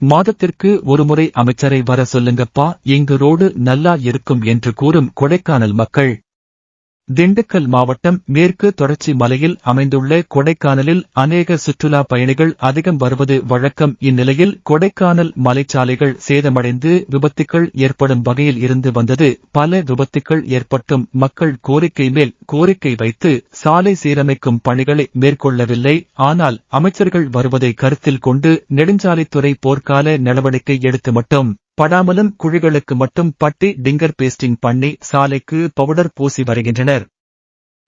மாதத்திற்கு ஒருமுறை அமைச்சரை வர சொல்லுங்கப்பா, எங்க ரோடு நல்லா இருக்கும் என்று கூறும் கொடைக்கானல் மக்கள். திண்டுக்கல் மாவட்டம் மேற்கு தொடர்ச்சி மலையில் அமைந்துள்ள கொடைக்கானலில் அநேக சுற்றுலா பயணிகள் அதிகம் வருவது வழக்கம். இந்நிலையில் கொடைக்கானல் மலைச்சாலைகள் சேதமடைந்து விபத்துக்கள் ஏற்படும் வகையில் இருந்து வந்தது. பல விபத்துக்கள் ஏற்பட்டும் மக்கள் கோரிக்கை மேல் கோரிக்கை வைத்து சாலை சீரமைக்கும் பணிகளை மேற்கொள்ளவில்லை. ஆனால் அமைச்சர்கள் வருவதை கருத்தில் கொண்டு நெடுஞ்சாலைத்துறை போர்க்கால நடவடிக்கை எடுத்து மட்டும் படாமலும் குழிகளுக்கு மட்டும் பட்டி டிங்கர் பேஸ்டிங் பண்ணி சாலைக்கு பவுடர் பூசி வருகின்றனர்.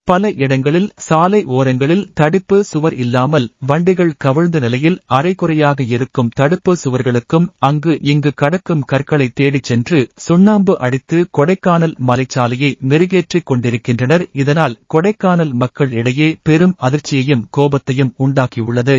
பல இடங்களில் சாலை ஓரங்களில் தடுப்பு சுவர் இல்லாமல் வண்டிகள் கவிழ்ந்த நிலையில் அரைகுறையாக இருக்கும் தடுப்பு சுவர்களுக்கும் அங்கு இங்கு கடக்கும் கற்களை தேடிச் சென்று சுண்ணாம்பு அடித்து கொடைக்கானல் மலைச்சாலையை மெருகேற்றிக் கொண்டிருக்கின்றனர். இதனால் கொடைக்கானல் மக்கள் இடையே பெரும் அதிர்ச்சியையும் கோபத்தையும் உண்டாக்கியுள்ளது.